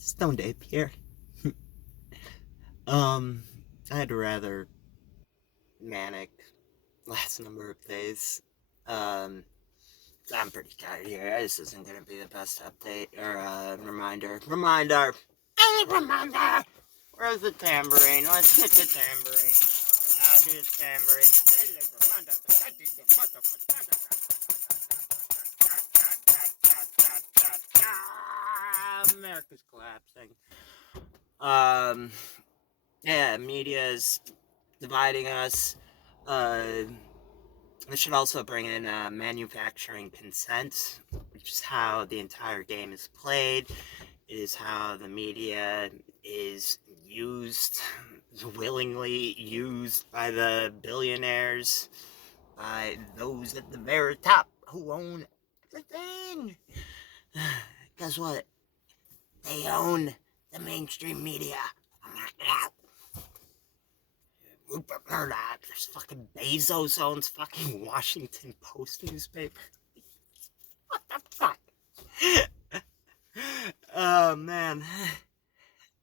Stone Ape here. I had a rather manic last number of days. Um, I'm pretty tired here. This isn't gonna be the best update or reminder. Reminder! Any reminder! Where's the tambourine? Let's get the tambourine. I'll do the tambourine. America's collapsing. Um, yeah, media is dividing us. Uh, I should also bring in manufacturing consent, which is how the entire game is played. It is how the media is used, willingly used by the billionaires, by those at the very top who own everything. Guess what? They own the mainstream media. I'm not out. Rupert Murdoch, there's fucking Bezos owns fucking Washington Post newspaper. What the fuck? Oh man.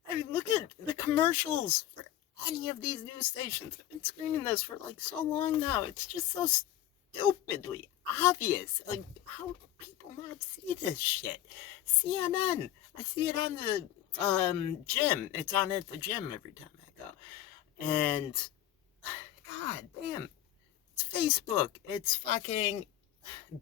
I mean, look at the commercials for any of these news stations. I've been screaming this for like so long now. It's just so stupidly obvious. Like, how do people not see this shit? CNN. I see it on the gym. It's on at the gym every time I go. And God damn, it's Facebook. It's fucking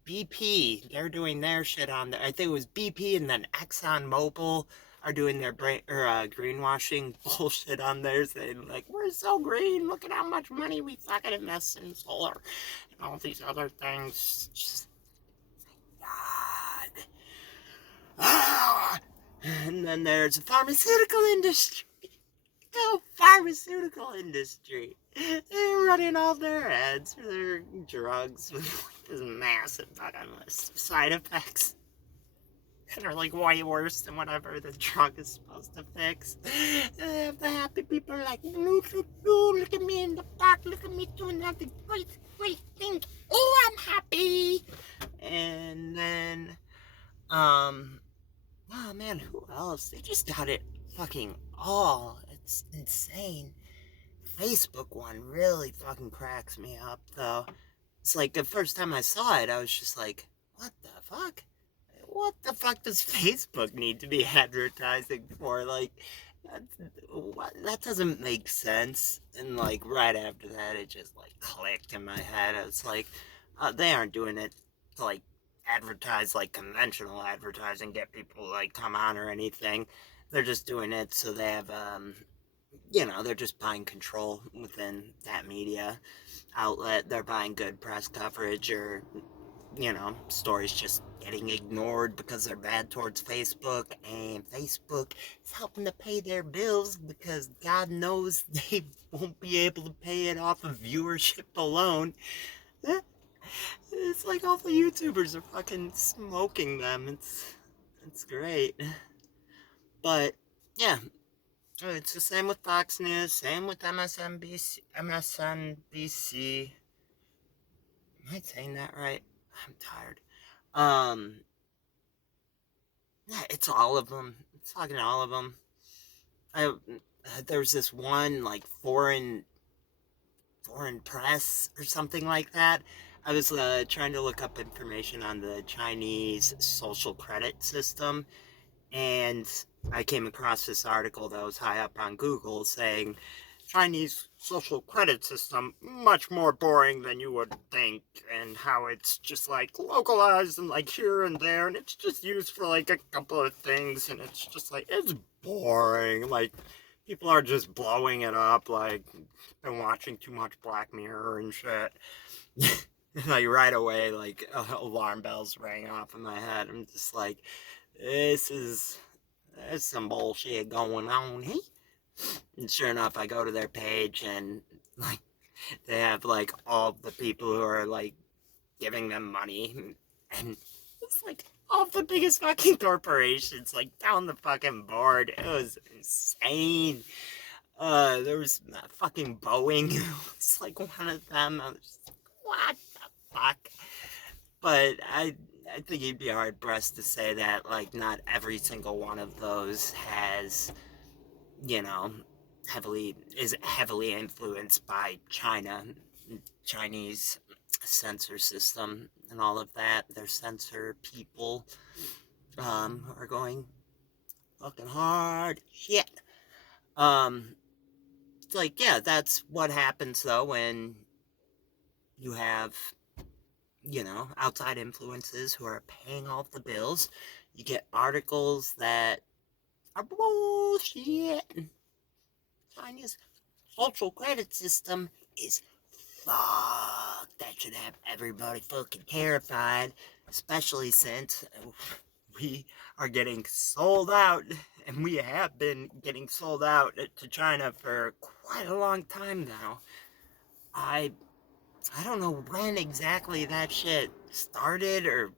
BP. They're doing their shit on there. I think it was BP and then ExxonMobil are doing their greenwashing bullshit on there, saying like, we're so green. Look at how much money we fucking invest in solar and all these other things. Just God. Ah! And then there's the pharmaceutical industry. Go pharmaceutical industry. They're running all their ads for their drugs with like this massive fucking list of side effects that are like way worse than whatever the drug is supposed to fix. And they have the happy people like, look at me in the park, look at me doing that great thing. Oh, I'm happy. And then, oh man, who else? They just got it fucking all. It's insane. Facebook one really fucking cracks me up, though. It's like the first time I saw it, I was just like, what the fuck? What the fuck does Facebook need to be advertising for? Like, that doesn't make sense. And like right after that, it just like clicked in my head. It's like, they aren't doing it to like advertise like conventional advertising, get people like come on or anything. They're just doing it so they have they're just buying control within that media outlet. They're buying good press coverage, or stories just getting ignored because they're bad towards Facebook, and Facebook is helping to pay their bills because God knows they won't be able to pay it off of viewership alone. It's like all the YouTubers are fucking smoking them. It's great. But yeah, it's the same with Fox News, same with MSNBC. MSNBC. Am I saying that right? I'm tired. Um, yeah, it's all of them. It's fucking all of them. There's this one like foreign press or something like that. I was trying to look up information on the Chinese social credit system, and I came across this article that was high up on Google saying Chinese social credit system much more boring than you would think, and how it's just like localized and like here and there, and it's just used for like a couple of things, and it's just like it's boring. Like people are just blowing it up, like been watching too much Black Mirror and shit. Like right away, like alarm bells rang off in my head. I'm just like, there's some bullshit going on here. And sure enough, I go to their page and like they have like all the people who are like giving them money, and it's like all the biggest fucking corporations like down the fucking board. It was insane. There was fucking Boeing. It's like one of them. I was just like, what the fuck? But I think you'd be hard pressed to say that, like, not every single one of those has, you know, heavily influenced by Chinese censor system and all of that. Their censor people are going fucking hard shit. It's like, yeah, that's what happens though when you have, outside influences who are paying all the bills. You get articles that are bullshit. China's social credit system is fucked. That should have everybody fucking terrified, especially since we are getting sold out, and we have been getting sold out to China for quite a long time now. I I don't know when exactly that shit started or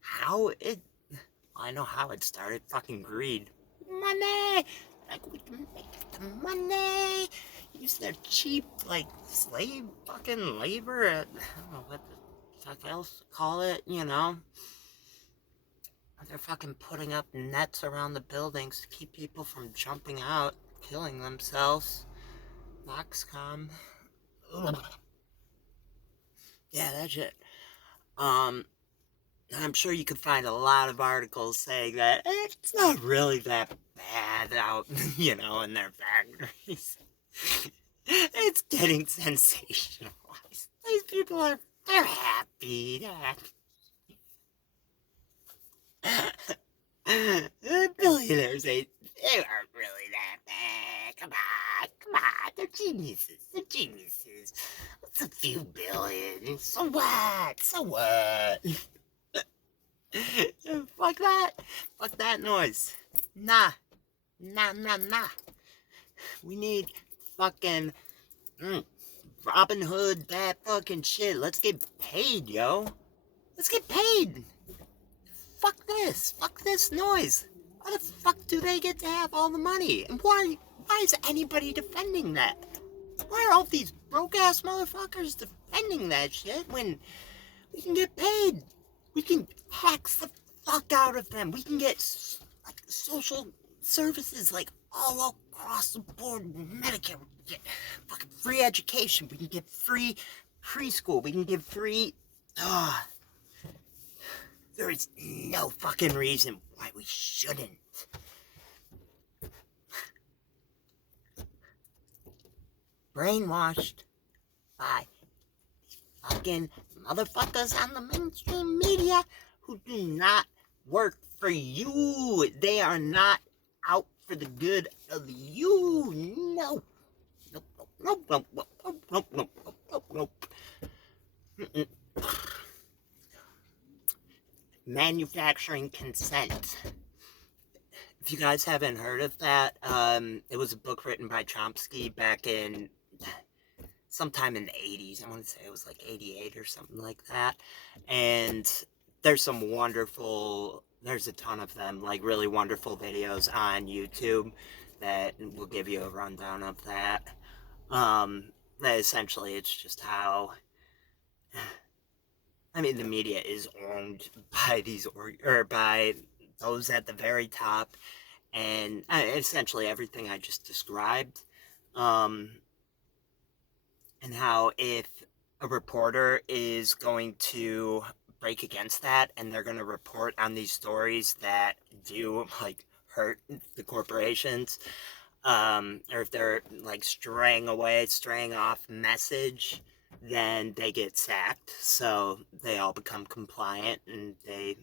how it. I know how it started. Fucking greed. Money! Like, we can make the money! Use their cheap, like, slave fucking labor. I don't know what the fuck else to call it, They're fucking putting up nets around the buildings to keep people from jumping out, killing themselves. Foxcom. Yeah, that shit. Um, I'm sure you could find a lot of articles saying that it's not really that bad out, in their factories. It's getting sensationalized. These people they're happy. The billionaires, they aren't really that bad. Come on, they're geniuses. They're geniuses. What's a few billion? So what? So what? Fuck that. Fuck that noise. Nah. Nah, nah, nah. We need fucking Robin Hood, that fucking shit. Let's get paid, yo. Let's get paid. Fuck this. Fuck this noise. Why the fuck do they get to have all the money? And why is anybody defending that? Why are all these broke ass motherfuckers defending that shit when we can get paid? We can tax the fuck out of them. We can get like social services like all across the board. Medicare. We can get fucking free education. We can get free preschool. We can get free. There is no fucking reason why we shouldn't. Brainwashed by fucking motherfuckers on the mainstream media who do not work for you. They are not out for the good of you. No. Nope, nope, nope, nope, nope, nope, nope, nope, nope, nope. Manufacturing consent. If you guys haven't heard of that, it was a book written by Chomsky back in sometime in the 80s. I want to say it was like 88 or something like that. And there's there's a ton of them, like really wonderful videos on YouTube that will give you a rundown of that. That essentially it's just how, the media is owned by by those at the very top, and essentially everything I just described. Um, and how if a reporter is going to break against that and they're going to report on these stories that do like hurt the corporations, or if they're like straying off message, then they get sacked. So they all become compliant and they,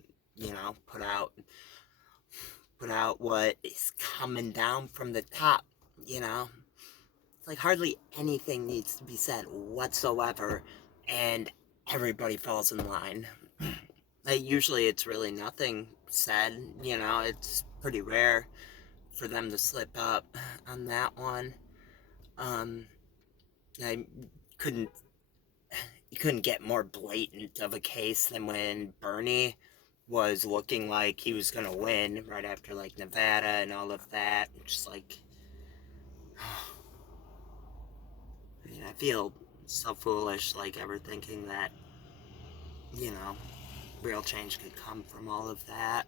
put out what is coming down from the top, It's like hardly anything needs to be said whatsoever, and everybody falls in line. Like, usually it's really nothing said, it's pretty rare for them to slip up on that one. I couldn't you couldn't get more blatant of a case than when Bernie was looking like he was gonna win right after like Nevada and all of that. Just like I feel so foolish, like ever thinking that, you know, real change could come from all of that.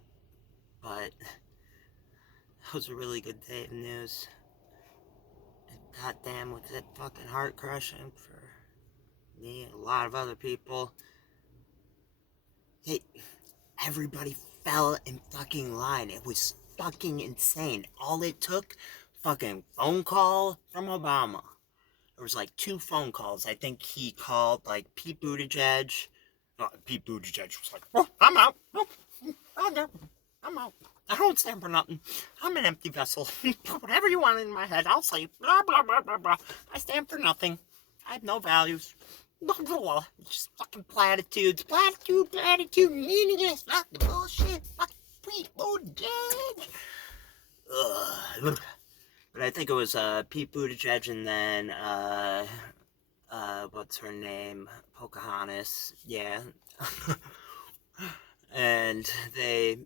But that was a really good day of news. And goddamn, was it fucking heart crushing for me and a lot of other people. Hey, everybody fell in fucking line. It was fucking insane. All it took, fucking phone call from Obama. There was like 2 phone calls. I think he called like Pete Buttigieg. Pete Buttigieg was like, "Oh, I'm out. Oh, I'm out. I don't stand for nothing. I'm an empty vessel. Put whatever you want in my head, I'll say blah blah blah blah blah. I stand for nothing. I have no values. Blah blah blah. Just fucking platitudes. Platitude, meaningless. Fucking bullshit. Fucking Pete Buttigieg." Ugh. But I think it was Pete Buttigieg and then what's her name? Pocahontas. Yeah. And they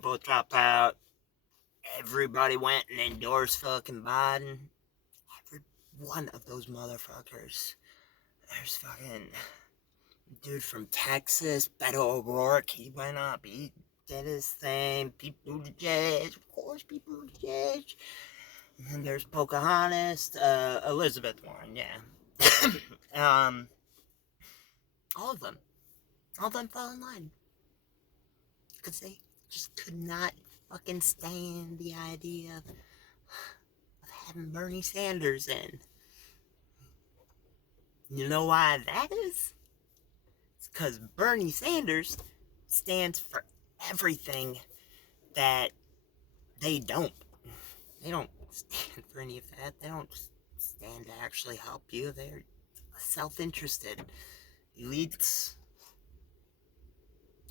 both dropped out. Everybody went and endorsed fucking Biden. Every one of those motherfuckers. There's fucking dude from Texas, Beto O'Rourke. He went up. He did his thing. Pete Buttigieg, of course, Pete Buttigieg. And there's Pocahontas, Elizabeth Warren, yeah. All of them. All of them fell in line. Because they just could not fucking stand the idea of having Bernie Sanders in. You know why that is? It's because Bernie Sanders stands for everything that they don't. They don't stand for any of that. They don't stand to actually help you. They're self-interested elites.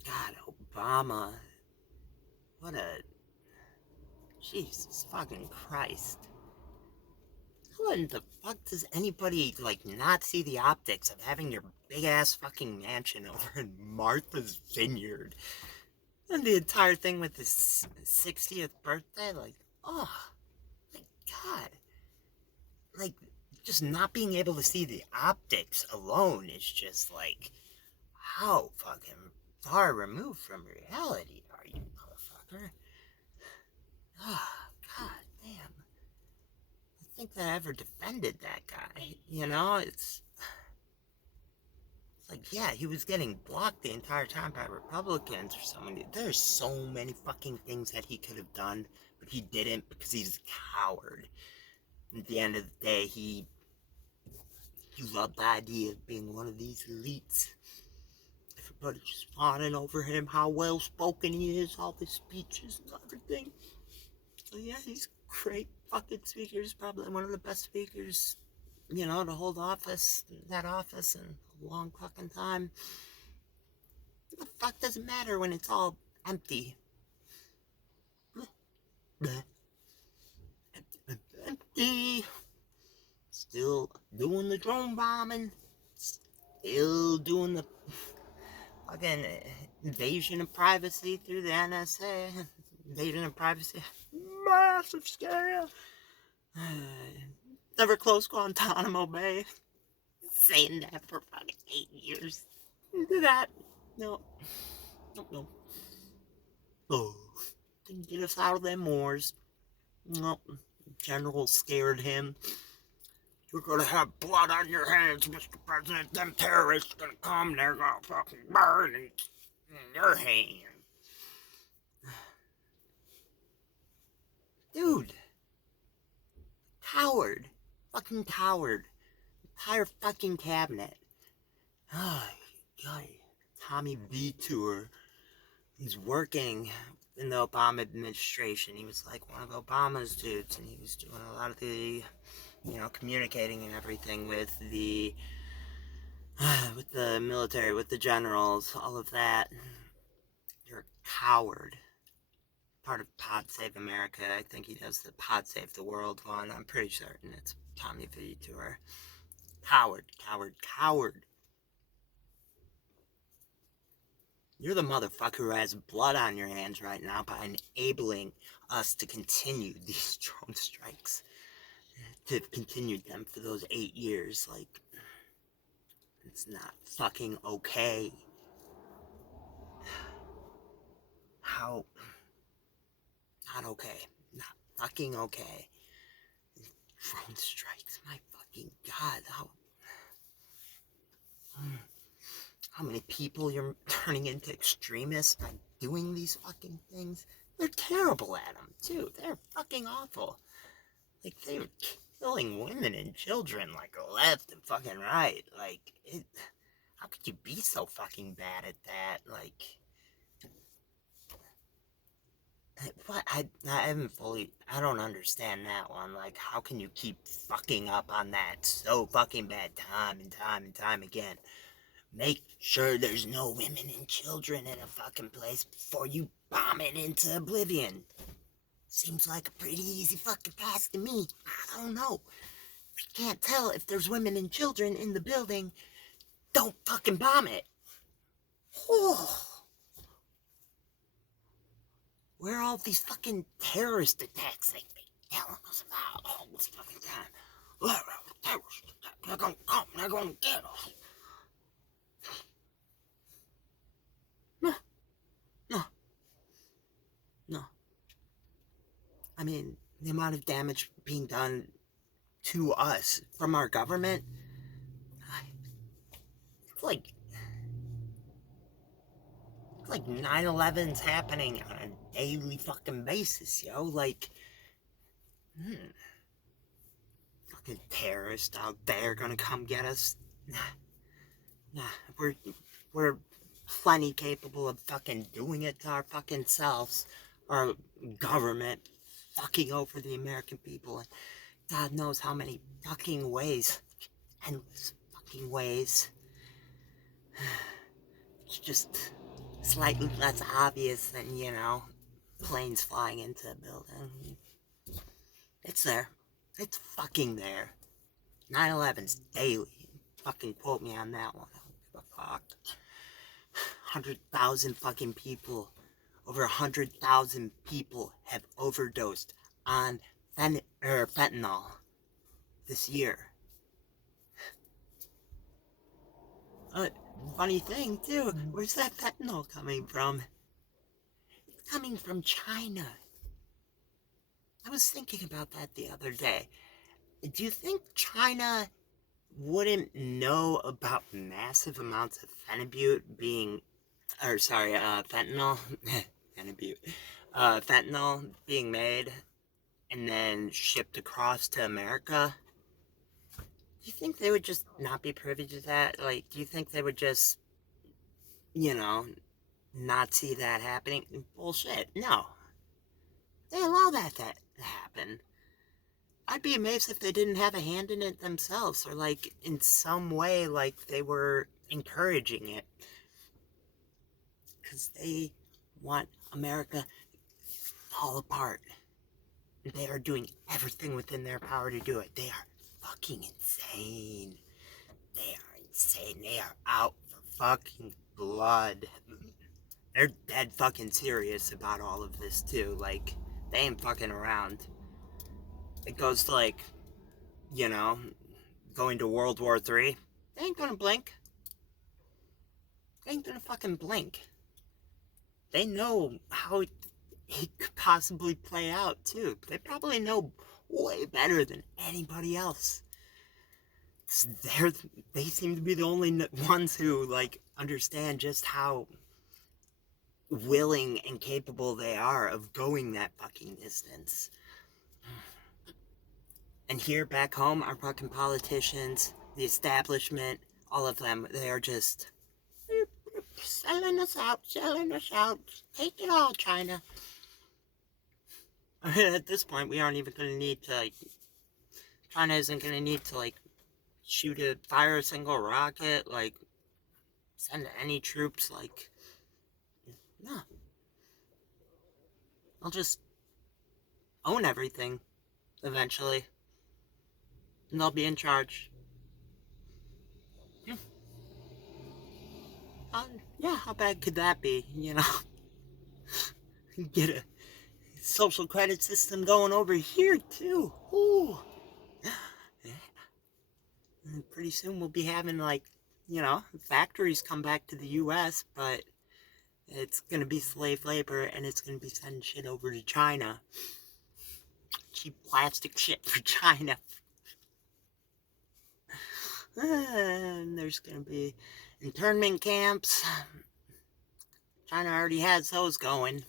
God, Obama. What a... Jesus fucking Christ. How in the fuck does anybody, like, not see the optics of having your big-ass fucking mansion over in Martha's Vineyard? And the entire thing with his 60th birthday, like, oh, my God. Like, just not being able to see the optics alone is just, like, how fucking far removed from reality are you, motherfucker? Oh, God damn. I think that I ever defended that guy, you know? It's like, yeah, he was getting blocked the entire time by Republicans or someone. There's so many fucking things that he could have done, but he didn't because he's a coward. At the end of the day, he loved the idea of being one of these elites. Everybody just fawning over him, how well spoken he is, all his speeches and everything. So yeah, he's a great fucking speaker. He's probably one of the best speakers, you know, to hold that office in a long fucking time. What the fuck does it matter when it's all empty? Empty. Still doing the drone bombing. Still doing the fucking invasion of privacy through the NSA. Invasion of privacy. Massive scale. Never close Guantanamo Bay. Saying that for fucking 8 years. Do that. No. No. Oh. Didn't get us out of them wars. No. General scared him. You're gonna have blood on your hands, Mr. President. Them terrorists gonna come, they're gonna fucking burn in your hand. Dude. Coward. Fucking coward. Entire fucking cabinet. Oh, God. Tommy V. Tour. He's working in the Obama administration. He was like one of Obama's dudes, and he was doing a lot of the, you know, communicating and everything with the military, with the generals, all of that. You're a coward. Part of Pod Save America. I think he does the Pod Save the World one. I'm pretty certain it's Tommy V. Tour. Coward. You're the motherfucker who has blood on your hands right now by enabling us to continue these drone strikes. To have continued them for those 8 years. Like, it's not fucking okay. how not okay. Not fucking okay. Drone strikes, my fucking god, how many people you're turning into extremists by doing these fucking things? They're terrible at them, too. They're fucking awful. Like, they were killing women and children, like, left and fucking right. Like, how could you be so fucking bad at that? Like, what? I haven't fully, I don't understand that one. Like, how can you keep fucking up on that so fucking bad time and time and time again? Make sure there's no women and children in a fucking place before you bomb it into oblivion. Seems like a pretty easy fucking task to me. I don't know. If you can't tell if there's women and children in the building, don't fucking bomb it. Oh. Where are all these fucking terrorist attacks they telling us about all this fucking time? Terrorist attacks, they're gonna come, they're gonna get us. No, no, no. I mean, the amount of damage being done to us from our government, it's like 9/11's happening on a daily fucking basis, yo. Like, fucking terrorists out there gonna come get us. Nah, we're plenty capable of fucking doing it to our fucking selves. Our government fucking over the American people, and God knows how many fucking ways, endless fucking ways. It's just slightly less obvious than, planes flying into a building. It's there. It's fucking there. 9/11's daily. Fucking quote me on that one. I don't give a fuck. 100,000 fucking people. Over 100,000 people have overdosed on fentanyl this year. Funny thing, too. Where's that fentanyl coming from? It's coming from China. I was thinking about that the other day. Do you think China wouldn't know about massive amounts of fentanyl fentanyl being made and then shipped across to America? Do you think they would just not be privy to that? Like, do you think they would just, you know, not see that happening? Bullshit. No. They allow that to happen. I'd be amazed if they didn't have a hand in it themselves, or like in some way, like they were encouraging it. Because they want America to fall apart. They are doing everything within their power to do it. They are fucking insane. They are insane. They are out for fucking blood. They're dead fucking serious about all of this too. Like, they ain't fucking around. It goes to like, going to World War III. They ain't gonna blink. They ain't gonna fucking blink. They know how it could possibly play out too. They probably know way better than anybody else. They seem to be the only ones who like understand just how willing and capable they are of going that fucking distance. And here back home, our fucking politicians, the establishment, all of them, they are just selling us out. Take it all, China. I mean, at this point, we aren't even going to need to, like, China isn't going to need to, like, fire a single rocket, like, send any troops, like, no. They'll just own everything, eventually. And they'll be in charge. Yeah, how bad could that be, Get a social credit system going over here, too. Ooh. Yeah. And pretty soon we'll be having, like, factories come back to the U.S., but It's gonna be slave labor, and it's gonna be sending shit over to China. Cheap plastic shit for China. And there's gonna be internment camps. China already has those going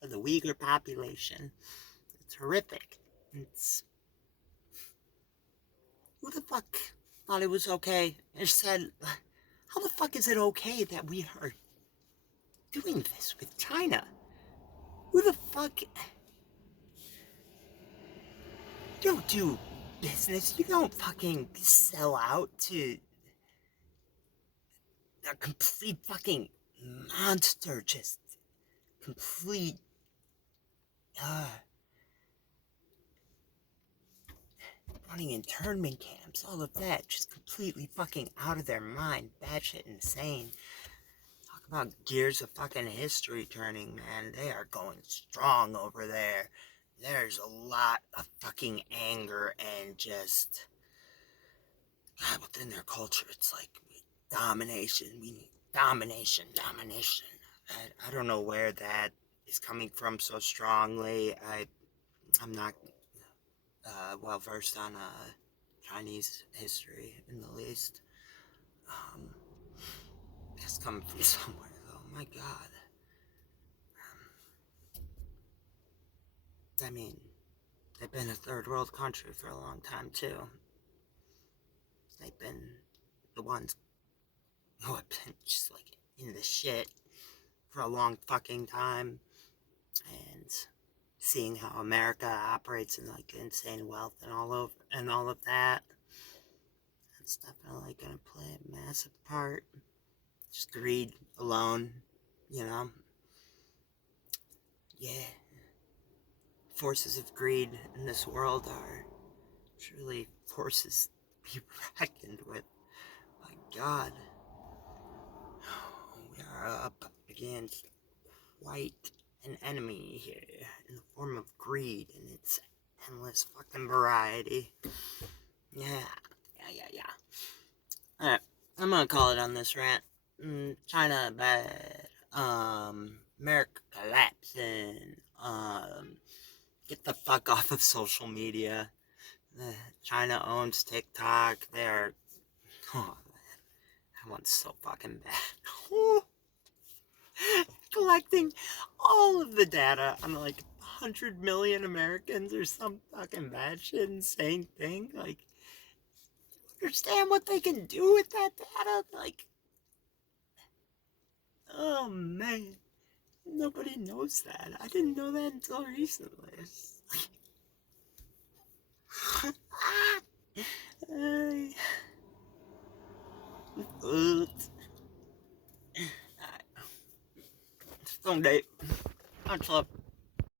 for the Uyghur population. It's horrific. It's... Who the fuck thought it was okay and said, how the fuck is it okay that we are doing this with China? Who the fuck... You don't do business. You don't fucking sell out to a complete fucking monster. Just complete... running internment camps, all of that, just completely fucking out of their mind, batshit insane. Talk about gears of fucking history turning, man. They are going strong over there. There's a lot of fucking anger and just... God, within their culture, it's like domination. We need domination. I don't know where that is coming from so strongly. I'm not well versed on Chinese history in the least. It's coming from somewhere though. My God. I mean, they've been a third world country for a long time too. They've been the ones who have been just like in the shit for a long fucking time, and seeing how America operates in like insane wealth and all of that, it's definitely gonna play a massive part. Just greed alone, you know. Yeah. Forces of greed in this world are truly forces to be reckoned with. My God. We are up against quite an enemy here in the form of greed and its endless fucking variety. Yeah. Alright, I'm gonna call it on this rant. China bad. America collapsing. Get the fuck off of social media. China owns TikTok. They're... Oh, man. That one's so fucking bad. Collecting all of the data on like 100 million Americans or some fucking bad shit insane thing. Like, understand what they can do with that data? Like, oh man, nobody knows that. I didn't know that until recently. Phone date. Much love.